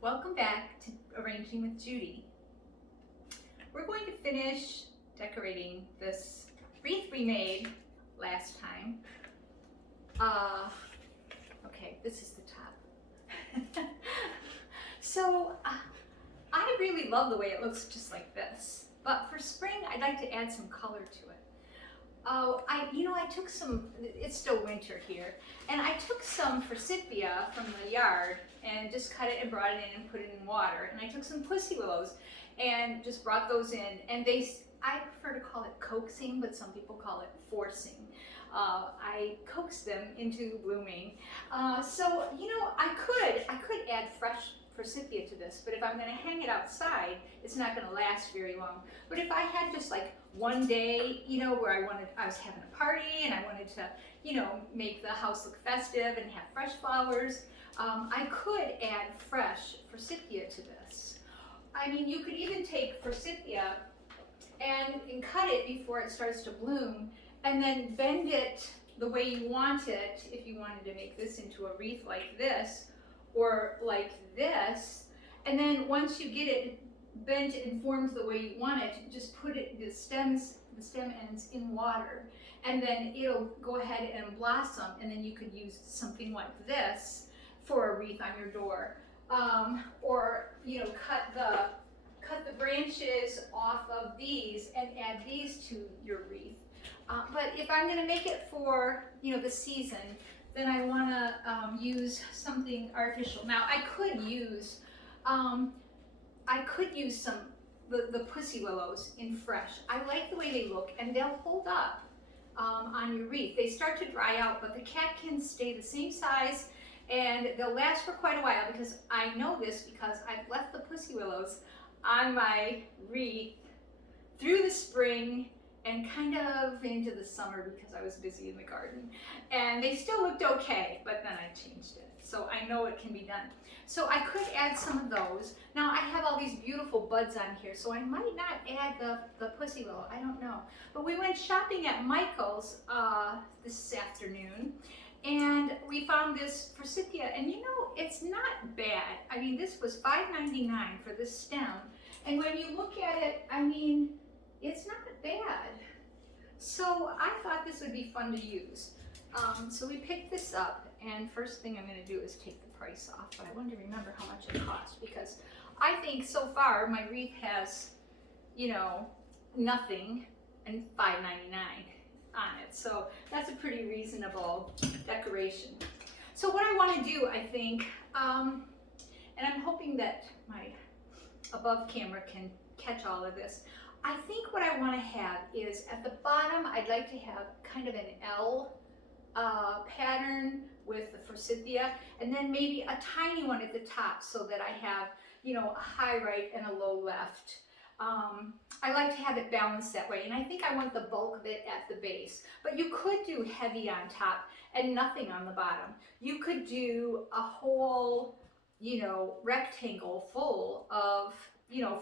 Welcome back to Arranging with Judy. We're going to finish decorating this wreath we made last time. Okay, this is the top. So I really love the way it looks just like this, but for spring I'd like to add some color to it. I took some, it's still winter here, and I took some forsythia from the yard and just cut it and brought it in and put it in water. And I took some pussy willows and just brought those in, and I prefer to call it coaxing, but some people call it forcing. I coaxed them into blooming. I could add fresh forsythia to this, but if I'm going to hang it outside, it's not going to last very long. But if I had just like one day, where I was having a party and I wanted to, make the house look festive and have fresh flowers, I could add fresh forsythia to this. I mean, you could even take forsythia and cut it before it starts to bloom, and then bend it the way you want it. If you wanted to make this into a wreath like this, or like this, and then once you get it bent and formed the way you want it, just put it, the stem ends in water, and then it'll go ahead and blossom, and then you could use something like this for a wreath on your door, or cut the branches off of these and add these to your wreath. But if I'm going to make it for the season, then I want to use something artificial. Now I could use some the pussy willows in fresh. I like the way they look, and they'll hold up on your wreath. They start to dry out, but the catkins stay the same size, and they'll last for quite a while, because I know this because I've left the pussy willows on my wreath through the spring and kind of into the summer because I was busy in the garden, and they still looked okay, but then I changed it. So I know it can be done. So I could add some of those. Now I have all these beautiful buds on here, so I might not add the pussy willow, I don't know. But we went shopping at Michael's this afternoon, and we found this forsythia, and it's not bad. I mean, this was $5.99 for this stem, and when you look at it, I mean, it's not bad. So I thought this would be fun to use. So we picked this up, and first thing I'm going to do is take the price off, but I wanted to remember how much it cost, because I think so far my wreath has, nothing and $5.99 on it. So that's a pretty reasonable decoration. So what I want to do, I think, and I'm hoping that my above camera can catch all of this, I think what I want to have is at the bottom, I'd like to have kind of an L pattern with the forsythia, and then maybe a tiny one at the top, so that I have, a high right and a low left. I like to have it balanced that way, and I think I want the bulk of it at the base. But you could do heavy on top and nothing on the bottom. You could do a whole, rectangle full of,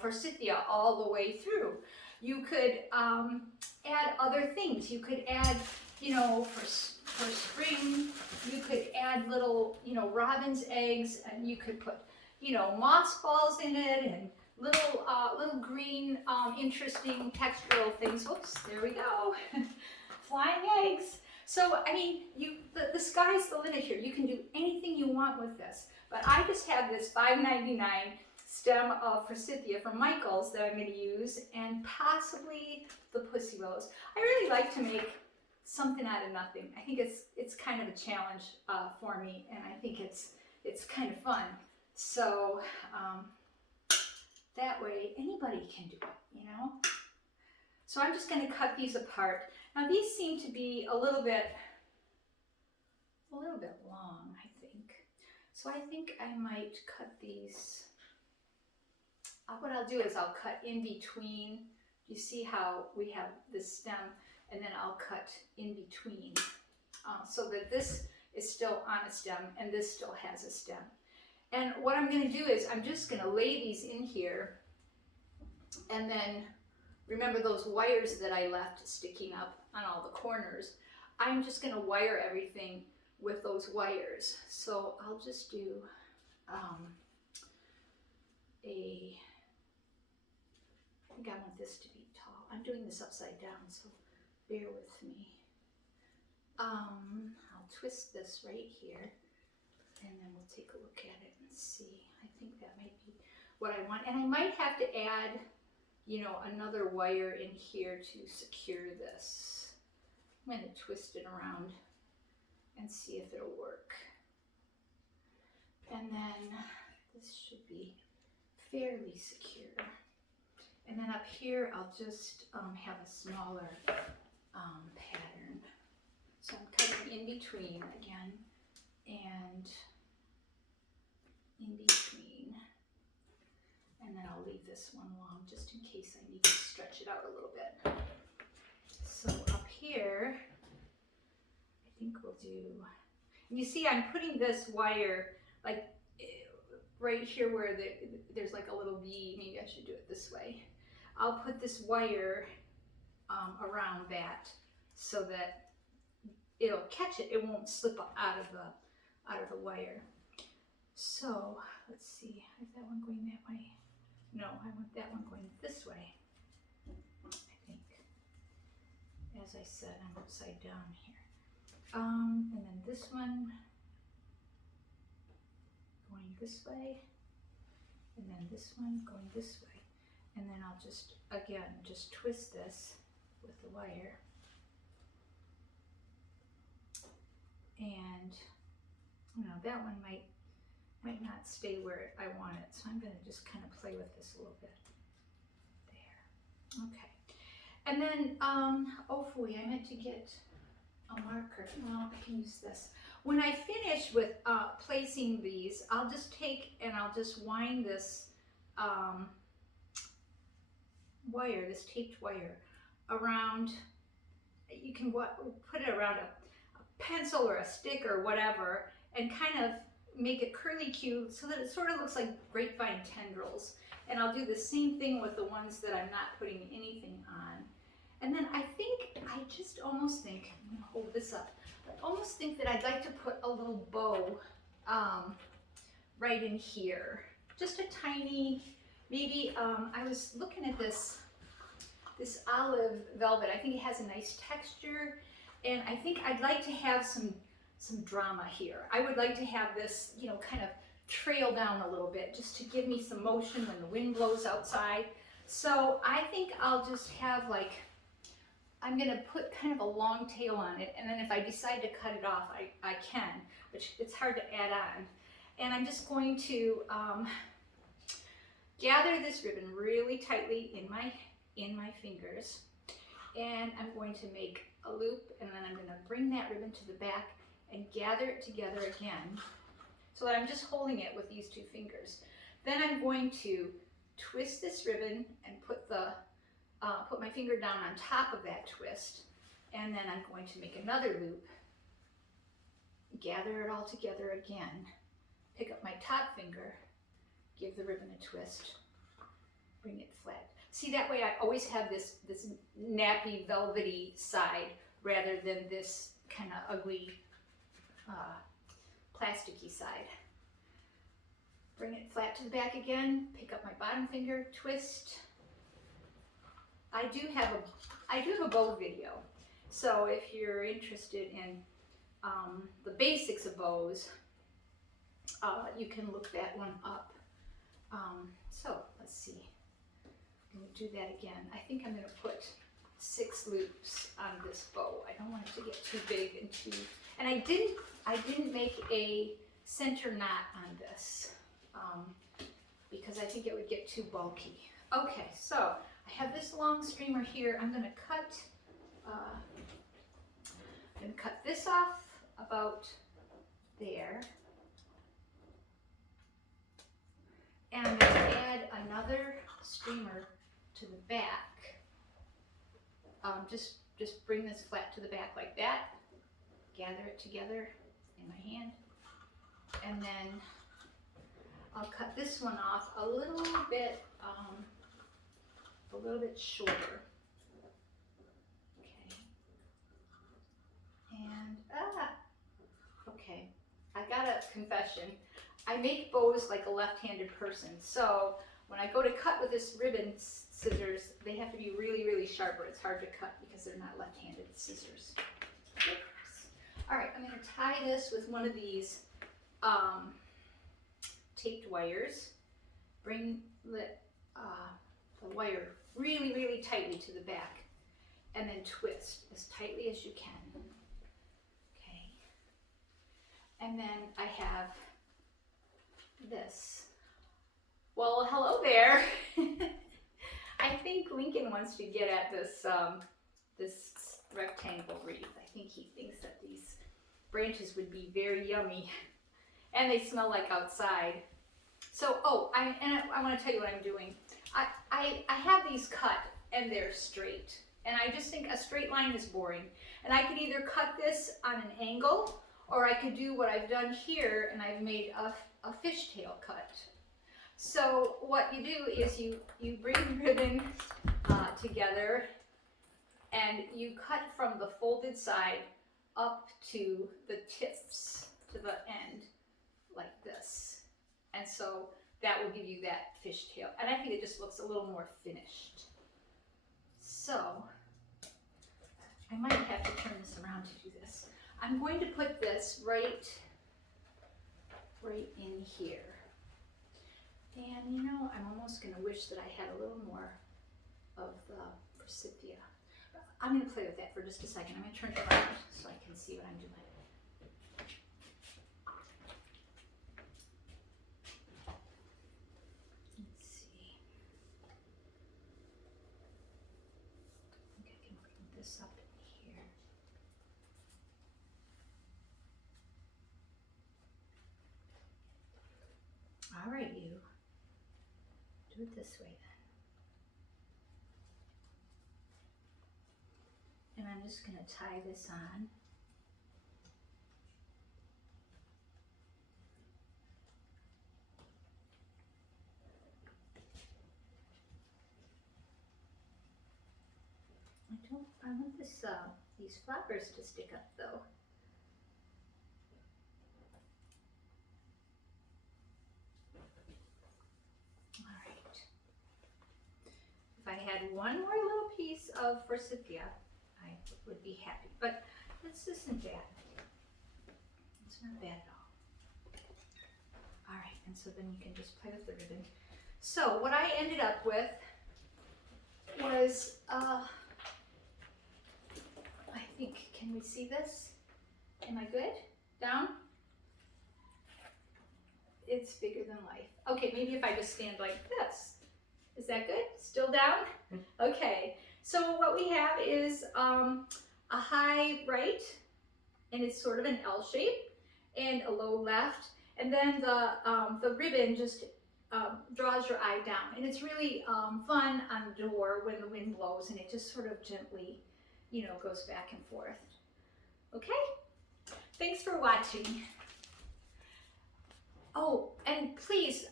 forsythia all the way through. You could add other things. You could add, for spring, you could add little, robin's eggs, and you could put, moss balls in it, and little green, interesting textural things. Whoops, there we go. Flying eggs. So, I mean, the sky's the limit here. You can do anything you want with this. But I just have this $5.99 stem of forsythia from Michael's that I'm going to use, and possibly the pussy willows. I really like to make something out of nothing. I think it's kind of a challenge for me, and I think it's kind of fun. So that way anybody can do it, So I'm just going to cut these apart. Now these seem to be a little bit long, I think. So I think I might cut these. What I'll do is I'll cut in between. You see how we have this stem, and then I'll cut in between, so that this is still on a stem and this still has a stem. And what I'm going to do is I'm just going to lay these in here, and then remember those wires that I left sticking up on all the corners. I'm just going to wire everything with those wires. So I'll just do I think I want this to be tall. I'm doing this upside down, so bear with me. I'll twist this right here, and then we'll take a look at it and see. I think that might be what I want. And I might have to add, you know, another wire in here to secure this. I'm going to twist it around and see if it'll work. And then this should be fairly secure. And then up here, I'll just have a smaller pattern. So I'm cutting in between again, and in between. And then I'll leave this one long just in case I need to stretch it out a little bit. So up here, I think we'll do, and you see I'm putting this wire like right here where there's like a little V. Maybe I should do it this way. I'll put this wire around that so that it'll catch it. It won't slip out of the wire. So let's see. Is that one going that way? No, I want that one going this way. I think. As I said, I'm upside down here. And then this one going this way, and then this one going this way. And then I'll just, again, just twist this with the wire. And, you know, that one might not stay where I want it. So I'm going to just kind of play with this a little bit. There. Okay. And then, oh, boy, I meant to get a marker. Well, I can use this. When I finish with placing these, I'll just take and I'll just wind this wire, this taped wire, around. You can put it around a pencil or a stick or whatever, and kind of make it curly cute so that it sort of looks like grapevine tendrils. And I'll do the same thing with the ones that I'm not putting anything on. And then I just almost think, I'm gonna hold this up, I almost think that I'd like to put a little bow right in here. Just a tiny, maybe, I was looking at this olive velvet. I think it has a nice texture, and I think I'd like to have some drama here. I would like to have this, you know, kind of trail down a little bit just to give me some motion when the wind blows outside. So I think I'll just have like, I'm going to put kind of a long tail on it, and then if I decide to cut it off, I can, which it's hard to add on. And I'm just going to gather this ribbon really tightly in my fingers, and I'm going to make a loop, and then I'm going to bring that ribbon to the back and gather it together again, so that I'm just holding it with these two fingers. Then I'm going to twist this ribbon and put my finger down on top of that twist, and then I'm going to make another loop, gather it all together again, pick up my top finger, give the ribbon a twist, bring it flat. See, that way I always have this nappy, velvety side rather than this kind of ugly, plasticky side. Bring it flat to the back again, pick up my bottom finger, twist. I do have a bow video, so if you're interested in the basics of bows, you can look that one up. So let's see. I'm going to do that again. I think I'm going to put 6 loops on this bow. I don't want it to get too big and too. And I didn't make a center knot on this because I think it would get too bulky. Okay, so I have this long streamer here. I'm going to cut this off about there. And I'm going to add another streamer to the back. Just bring this flat to the back like that. Gather it together in my hand. And then I'll cut this one off a little bit shorter. Okay. And, okay. I got a confession. I make bows like a left-handed person. So when I go to cut with this ribbon scissors, they have to be really, really sharp or it's hard to cut because they're not left-handed scissors. All right, I'm going to tie this with one of these taped wires. Bring the wire really, really tightly to the back and then twist as tightly as you can. Okay. And then I have this. Well, hello there. I think Lincoln wants to get at this this rectangle wreath. I think he thinks that these branches would be very yummy, and they smell like outside. So, I want to tell you what I'm doing. I have these cut and they're straight, and I just think a straight line is boring. And I could either cut this on an angle, or I could do what I've done here, and I've made a fishtail cut. So what you do is you bring ribbon together, and you cut from the folded side up to the tips, to the end, like this. And so that will give you that fishtail. And I think it just looks a little more finished. So I might have to turn this around to do this. I'm going to put this right in here. And you know, I'm almost going to wish that I had a little more of the forsythia. I'm going to play with that for just a second. I'm going to turn it around so I can see what I'm doing. Let's see. I think I can bring this up in here. All right, you. Do it this way then. And I'm just going to tie this on. I want this these flowers to stick up though. If I had one more little piece of forsythia, I would be happy. But this isn't bad. It's not bad at all. All right, and so then you can just play with the ribbon. So what I ended up with was, I think, can we see this? Am I good? Down? It's bigger than life. Okay, maybe if I just stand like this. Is that good? Still down? Okay, so what we have is a high right, and it's sort of an L shape, and a low left, and then the ribbon just draws your eye down, and it's really fun on the door when the wind blows, and it just sort of gently, you know, goes back and forth. Okay, thanks for watching. Oh, and please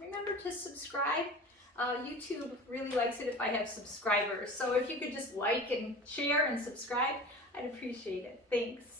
remember to subscribe. YouTube really likes it if I have subscribers, so if you could just like and share and subscribe, I'd appreciate it. Thanks.